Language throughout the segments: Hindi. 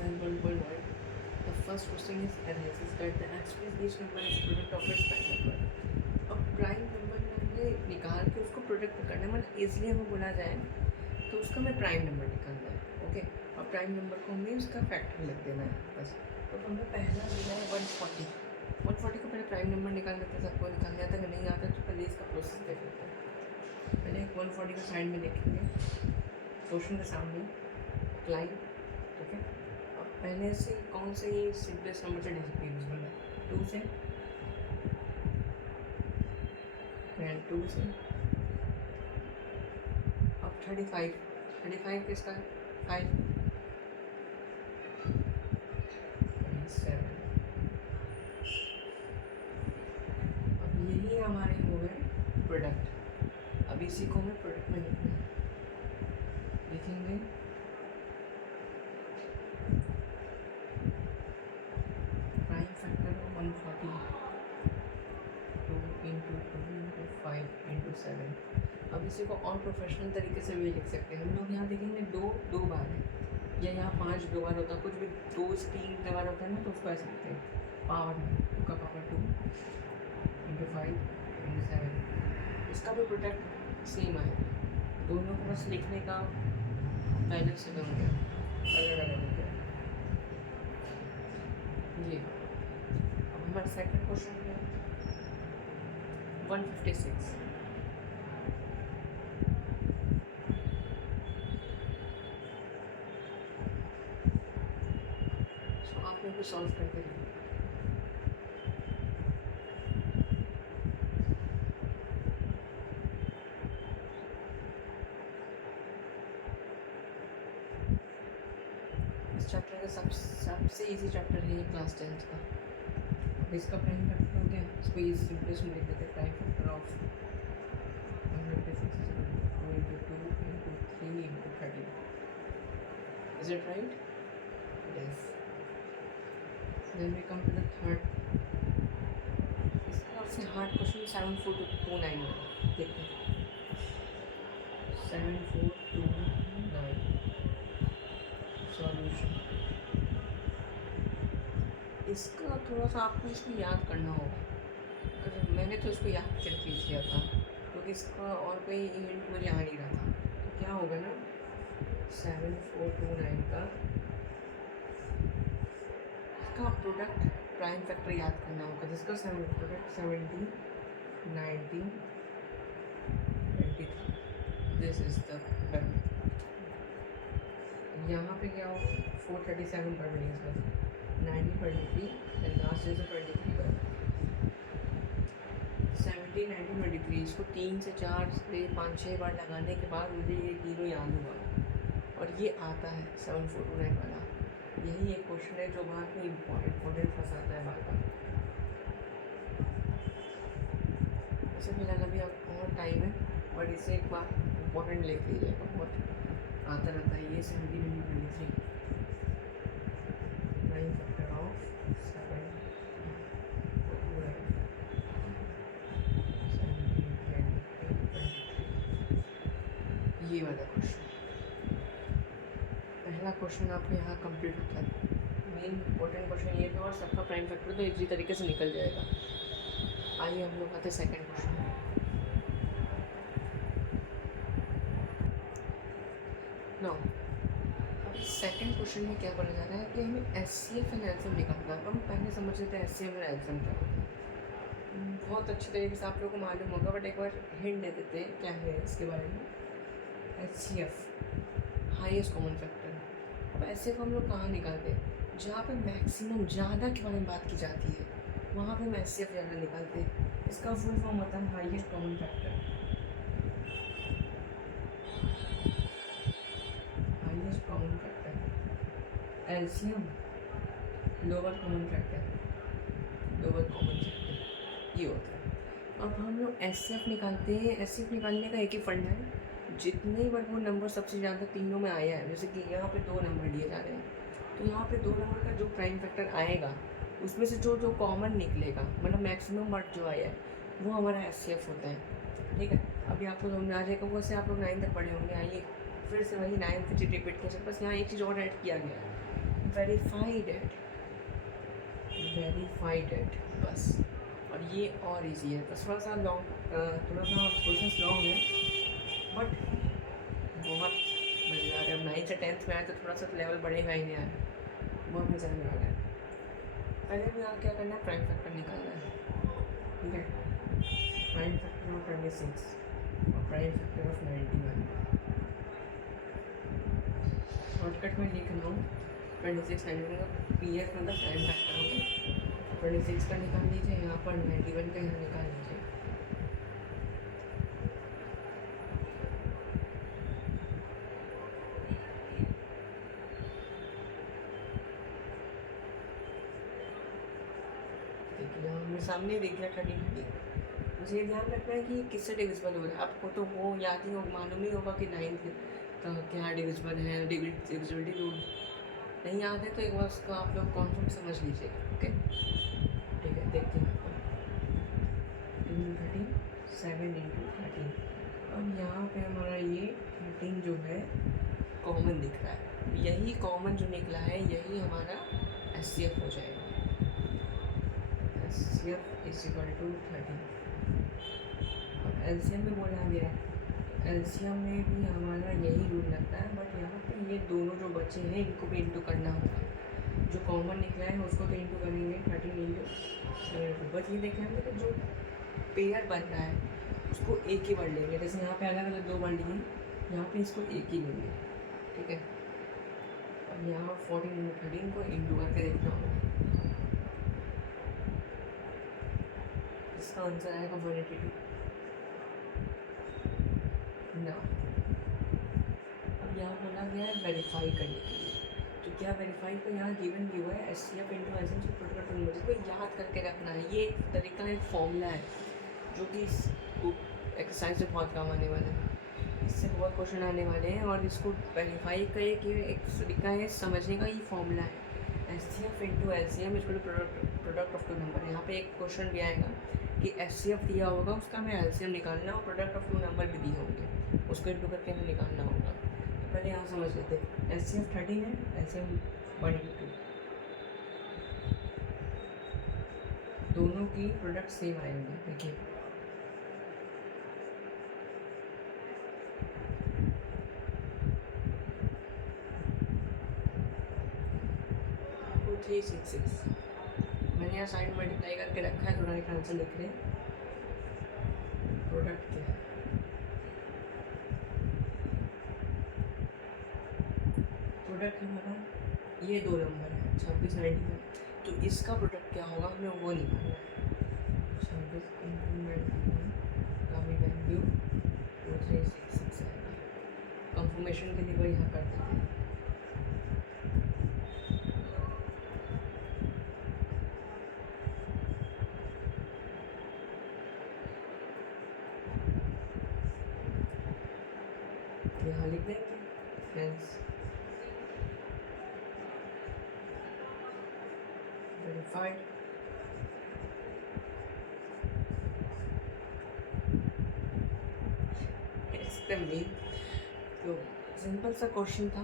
exercise 1.1. The first question is analysis that the x number is product of its prime number. अब प्राइम नंबर में हमें निकाल के उसको प्रोडक्ट करना है, मतलब ईजिली हमें बोला जाए तो उसका हमें प्राइम नंबर निकालना है. ओके, और प्राइम नंबर को हमें उसका फैक्टर लिख देना है बस. तो हमें पहला देना है 140. 140 को पहले प्राइम नंबर निकाल लेते हैं. सबको निकालने आता है, नहीं आता तो पहले इसका प्रोसेस देख लेते हैं. पहले 140 को साइड में लिखेंगे, क्वेश्चन के सामने लाइन. ठीक है, अब पहले से कौन से ये सिंपलेस्ट नंबर से डिविजिबल है? 2 से, एंड 2 से. अब 35 किसका है? 5, 7. अब यही हमारे हो गए प्रोडक्ट. अब इसी को हमें प्रोडक्ट में लिखना है. लिखेंगे prime factor 140, 2 into 2 into 5 into 7. अब इसी को और प्रोफेशनल तरीके से भी लिख सकते हैं हम लोग. यहाँ देखेंगे दो बार है, या यहाँ 5 2 बार होता है, कुछ भी 2 3 बार होता है ना, तो उसको ऐसे लिखते हैं पावर में. 2 का पावर 2 इंटू 5 इंटू 7. इसका भी प्रोडक्ट सेम आएगा. दोनों को बस लिखने का पहले से हो गया, अलग अलग हो गया. ये अब हमारा सेकंड क्वेश्चन है 156. सो आप लोग को सॉल्व करके देखिए. इस चैप्टर का सबसे इजी चैप्टर है ये क्लास 10th का. अब इसका प्राइम फैक्टर हो गया, इसको ये सिंपलेस्ट में लिख देते हैं. Prime factor of 156 into 2 into 3 into 30. Is it right? Yes. Then we come to the third. इसका सबसे हार्ड क्वेश्चन 7429 है. देखते हैं 7429 सॉल्यूशन. इसका थोड़ा सा आपको इसको याद करना होगा. अगर मैंने तो इसको याद करके किया था, क्योंकि इसका और कोई इवेंट मुझे आ नहीं रहा था. तो क्या होगा ना, 7429 का इसका प्रोडक्ट प्राइम फैक्टर याद करना होगा, जिसका product 70 90 23. This is the value. यहाँ पे क्या हो, 437 पर मिलेगा इसका 90 23 एंड लास्ट इज 23 पर 70 90 23. इसको 3 से 4 से 5 6 बार लगाने के बाद मुझे ये तीनों याद हुआ, और ये आता है 7429 वाला. यही एक क्वेश्चन है जो बार में इम्पोर्टेंट फंसाता है बार बार. वैसे फिलहाल अभी और टाइम है, बट इसे एक बार इम्पोर्टेंट लिख लीजिएगा, बहुत आता रहता है ये. 70 23 प्राइम फैक्टर ऑफ 7 ये वाला क्वेश्चन. पहला क्वेश्चन आपको यहाँ कंप्लीट होता है. मेन इम्पोर्टेंट क्वेश्चन ये था, और सबका प्राइम फैक्टर तो इजी तरीके से निकल जाएगा. आइए हम लोग आते हैं सेकंड क्वेश्चन में. नो, अब सेकंड क्वेश्चन में क्या बोला जा रहा है कि हमें HCF एंड एल्सियम निकालना है. हम पहले समझ लेते हैं HCF और एल्सियम क्या होता है. बहुत अच्छी तरीके से आप लोगों को मालूम होगा, बट एक बार हिंट दे देते हैं क्या है इसके बारे में. HCF highest common factor. अब ऐसे को हम लोग कहाँ निकालते हैं, जहाँ पे मैक्सिमम ज़्यादा के बारे में बात की जाती है, वहाँ पे हम HCF ज़्यादा निकालते हैं. इसका फुल फॉर्म होता है highest common factor. Highest common factor. LCM lower common factor. Lower common factor ये होता है. अब हम लोग HCF निकालते हैं. HCF निकालने का एक ही फंडा है, जितने बार वो नंबर सबसे ज़्यादा तीनों में आया है, जैसे कि यहाँ पे 2 नंबर दिए जा रहे हैं, तो यहाँ पे 2 नंबर का जो प्राइम फैक्टर आएगा उसमें से जो कॉमन निकलेगा, मतलब मैक्सिमम वर्ड जो आया है, वो हमारा HCF होता है. ठीक है, अभी आप लोग समझ आ जाएगा. वैसे आप लोग 9 तक पढ़े होंगे. आइए फिर से वही 9 से रिपीट कर सकते. बस यहाँ एक चीज़ और ऐड किया गया है. वेरीफाइड एट बस। और ये और इजी है, बस थोड़ा सा प्रोसेस लॉन्ग है बट बहुत मज़ेदार है। अब 9th से 10th में आए तो थोड़ा सा लेवल बढ़ेगा ही नहीं यार, बहुत मज़ा आने वाला है। पहले भी यहाँ क्या करना है, प्राइम फैक्टर निकालना है, ठीक है। प्राइम फैक्टर ऑफ 26 और प्राइम फैक्टर ऑफ 91 शॉर्टकट में लिख रहा हूँ। 26 91 का पी एफ मतलब प्राइम फैक्टर हो गया। 26 का निकाल लीजिए यहाँ पर, 91 का यहाँ निकाल लीजिए। देखिए यहाँ मेरे सामने देख लिया 30 मुझे ये ध्यान रखना है कि ये किससे डिविजिबल हो रहा है। आपको तो वो याद ही हो, मालूम ही होगा कि 9th का क्या डिविजिबल है, डिविजिबिलिटी रूल नहीं याद है तो एक बार उसका आप लोग कॉन्सेप्ट समझ लीजिए, ओके। ठीक है, देखते हैं 13 7 × 13। अब यहाँ पे हमारा ये 13 जो है कॉमन दिख रहा है, यही कॉमन जो निकला है यही हमारा SCF हो जाएगा। SCF = 13। अब LCM में बोला गया है, LCM में भी हमारा यही रूल लगता है बट यहाँ पे ये दोनों जो बच्चे हैं इनको भी इंटू करना होगा। जो कॉमन निकला है उसको तो इंटू करेंगे 13 × बस ये देखें हम तो जो पेयर बन रहा है उसको एक ही वर्ड लेंगे। जैसे यहाँ पे अलग अलग 2 वर्ड लिए, यहाँ पे इसको एक ही लेंगे, ठीक है। और यहाँ 14 × 13 को इंटू करके देखना होगा, इसका आंसर आएगा 182 ना। अब यहाँ बोला गया है वेरीफाई करने के लिए, तो क्या वेरीफाई को यहाँ गिवन भी हुआ है SCF × LCM से प्रोडक्ट नंबर को याद करके रखना है। ये एक तरीका है, एक फॉर्मूला है जो कि इस एक्सरसाइज से बहुत काम आने वाला है, इससे बहुत क्वेश्चन आने वाले हैं। और इसको वेरीफाई का एक तरीका है समझने का, ये फॉर्मूला है SCF × LCM product of 2 number. यहाँ पे एक क्वेश्चन भी आएगा कि SCF दिया होगा, उसका हमें LCM निकालना और प्रोडक्ट ऑफ 2 नंबर भी दिए होंगे, उसको इंटू करके हमें निकालना होगा। तो पहले यहाँ समझ लेते हैं, SCF 13 है, LCM 182, दोनों की प्रोडक्ट सेम आएंगे। देखिए तो 366 मैंने यहाँ साइड मल्टीप्लाई करके रखा है, थोड़ा एक आंसर लिख रहे हैं। प्रोडक्ट क्या है, प्रोडक्ट हमारा ये 2 नंबर है 26 91, तो इसका प्रोडक्ट क्या होगा हमें वो निकालना है। 26 × 91 का भी वैल्यू 2366 आएगा। कंफर्मेशन के लिए वो यहाँ कर देते हैं। यहाँ लिख देंगे फ्रेंड्स वेरीफाइड। तो सिंपल सा क्वेश्चन था,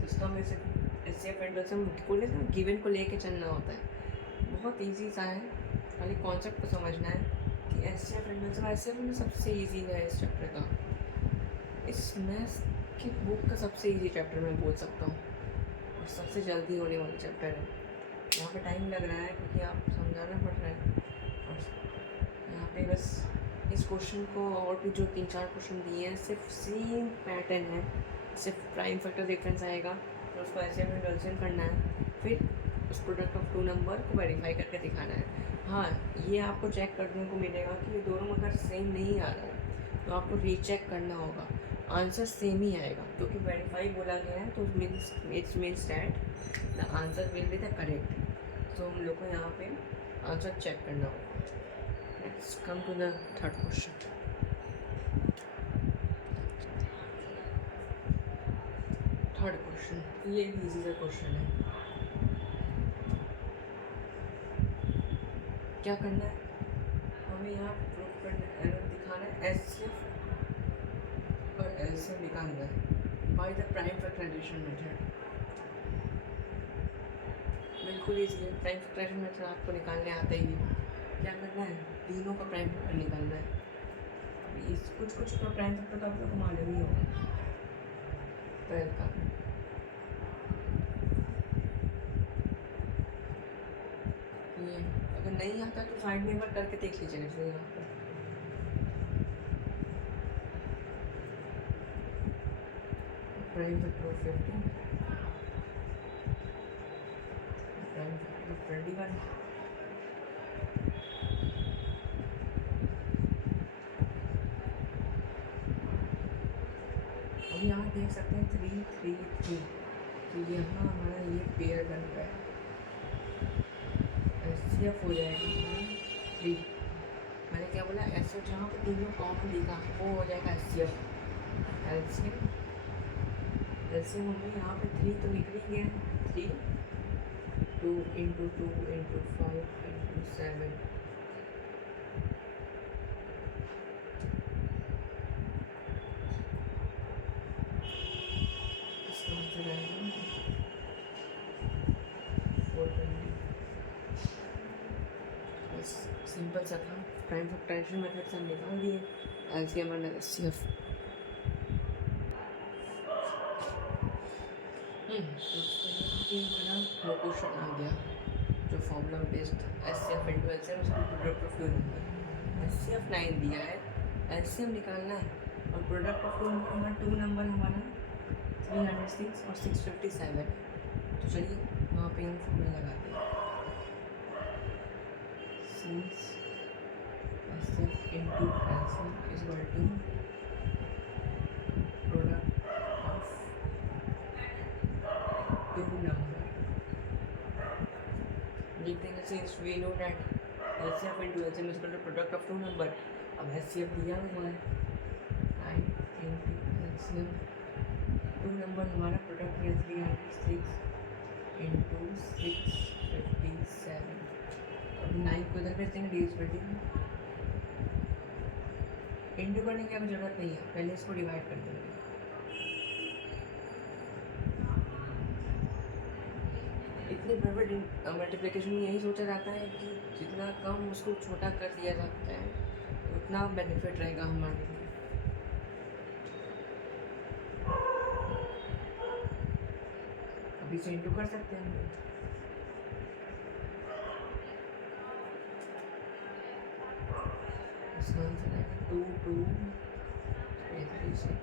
जिसका हमें सिर्फ SCF × LCM को गिवन को लेके चलना होता है। बहुत इजी सा है, खाली कॉन्सेप्ट को समझना है कि SCF × LCM SCF में सबसे इजी है इस चैप्टर का, इस मैथ्स की बुक का सबसे इजी चैप्टर मैं बोल सकता हूँ और सबसे जल्दी होने वाला चैप्टर है। यहाँ पे टाइम लग रहा है क्योंकि आप समझाना पड़ रहा है, और यहाँ पे बस इस क्वेश्चन को और भी जो 3-4 क्वेश्चन दिए हैं सिर्फ सेम पैटर्न है, सिर्फ प्राइम फैक्टर डिफरेंस आएगा तो उसको SCF × LCM करना है, फिर उस प्रोडक्ट ऑफ 2 नंबर को वेरीफाई करके दिखाना है। हाँ, ये आपको चेक करने को मिलेगा कि ये दोनों अगर सेम नहीं आ रहा है तो आपको रीचेक करना होगा, आंसर सेम ही आएगा क्योंकि वेरीफाई बोला गया है, तो it's means that the answer will be the correct. तो हम लोग को यहाँ पे आंसर चेक करना होगा। Let's come to the third question. Third question ये भी इजी सा क्वेश्चन है। क्या करना है हमें, यहाँ प्रूफ करना है, दिखाना है SCF और LCM निकालना है by the prime factorization method. बिल्कुल ईजी है। प्राइम फैक्टराइजेशन मेथड आपको निकालने आता ही है। क्या करना है, तीनों का प्राइम फैक्टर निकालना है। अब इस कुछ कुछ का प्राइम फैक्टर तो आप लोग को मालूम ही होगा 12 का। ये अगर नहीं आता तो साइड में एक बार करके देख लीजिएगा। जैसे यहाँ पर prime factor of 15, prime factor of 21, अब यहाँ देख सकते हैं 3 3 3, तो यहाँ हमारा ये पेयर बन रहा है, एफ हो जाएगा 3। मैंने क्या बोला, ऐसे जहाँ पर तीनों कॉमन दिखा वो हो जाएगा एफ। एलसीएम हमें यहाँ पे 3 तो निकल ही गया, 3 2 × 2 × 5 × 7, इसका आंसर आएगा 420। बस सिंपल सा था, प्राइम फैक्टराइजेशन मेथड से हम निकाल दिए एलसीएम और एचसीएफ। वो क्वेश्चन आ गया जो फॉर्मूला बेस्ड एचसीएफ × एलसीएम, उसका प्रोडक्ट ऑफ 2 नंबर एचसीएफ 9 दिया है, एलसीएम निकालना है और प्रोडक्ट ऑफ 2 नंबर 2 नंबर हमारा 306 और 657 है। तो चलिए वहाँ पे हम फॉर्मूला लगाते हैं। Since HCF × LCM is equal to product of 2 number, लिखते हैं since we know that LCM × LCM is equal to product of 2 number। अब HCF दिया हुआ है 9 × LCM 2 नंबर हमारा प्रोडक्ट है 306 × 657। अब 9 को इधर भेज देंगे, डिविजिबिलिटी इंटू करने की अब जरूरत नहीं है, पहले इसको डिवाइड कर देंगे। इतने बड़े मल्टीप्लिकेशन में यही सोचा जाता है कि जितना कम उसको छोटा कर दिया जाता है उतना बेनिफिट रहेगा हमारे लिए। अभी से इंटू कर सकते हैं। इसका आंसर है 2 2 3 6।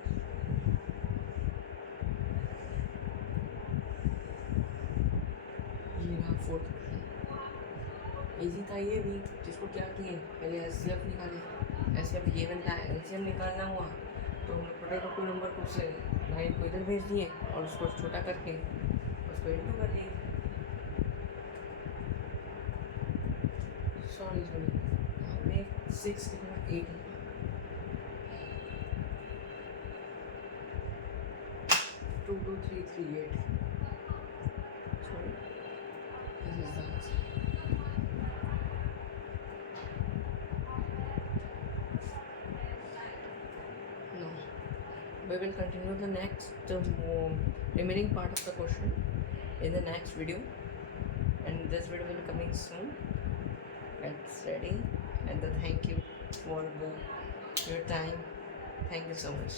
इजी था ये भी, जिसको क्या किए पहले एचसीएफ निकाले, एचसीएफ गिवन था, एलसीएम निकालना हुआ तो हमने प्रोडक्ट ऑफ 2 नंबर को से 9 को इधर भेज दिए और उसको छोटा करके उसको इंटू कर दिए। सॉरी हमें 6 कितना 8 2 2 3 3 8। Sorry this is the answer. We will continue the next remaining part of the question in the next video, and this video will be coming soon. Get ready, and thank you for your time. Thank you so much.